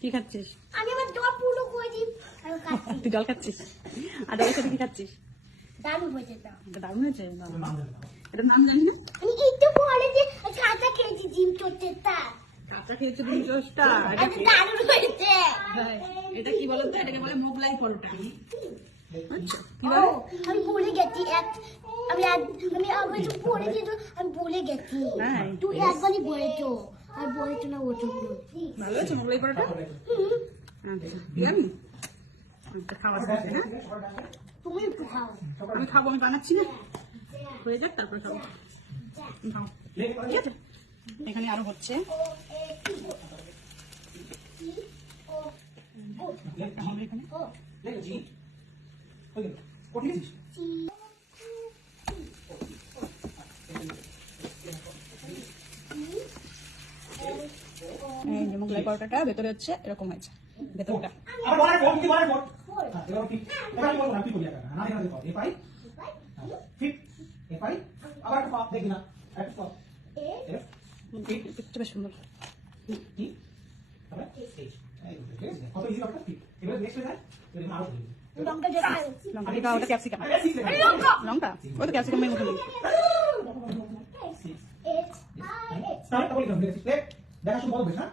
কি খাচ্ছিস? আমি আমার জল পুরো করে দিই আর খাচ্ছি। তুই জল খাচ্ছিস আর জলের সাথে কি খাচ্ছিস? দারুণ হয়েছে তো। এটা দারুণ হয়েছে। এটার নাম জানি না। আমি একটু পরে যে কাঁচা খেয়েছি ডিম চোচেটা। কাঁচা খেয়েছে তুমি জোসটা। এটা দারুণ হয়েছে। এটা কি বলো তো? এটাকে বলে মোগলাই পরোটা। আচ্ছা, কি ও, বলে? আমি ভুলে গেছি আমি আবার একটু পরে যে আমি ভুলে গেছি। হ্যাঁ। তুই একবারই বলেছো আর বলেছো না ওটা ভালো হয়েছে মোগলাই পরোটা? আচ্ছা, আমি খাওয়া যাচ্ছে না। তুমি একটু খাও। আমি খাবো, আমি বানাচ্ছি না, হয়ে যাক তারপর খাবো। খাও, ঠিক আছে। এখানে আরো হচ্ছে। এই যে মোগলাই পরোটাটা ভেতরে হচ্ছে এরকম হয়েছে ভেতরটা। বেশ সুন্দর। লঙ্কা দিয়ে খাও। লঙ্কা ওটা ক্যাপসিকাম। লঙ্কা ওটা ক্যাপসিকামের মতো নেই। দেখা শুরু করবে না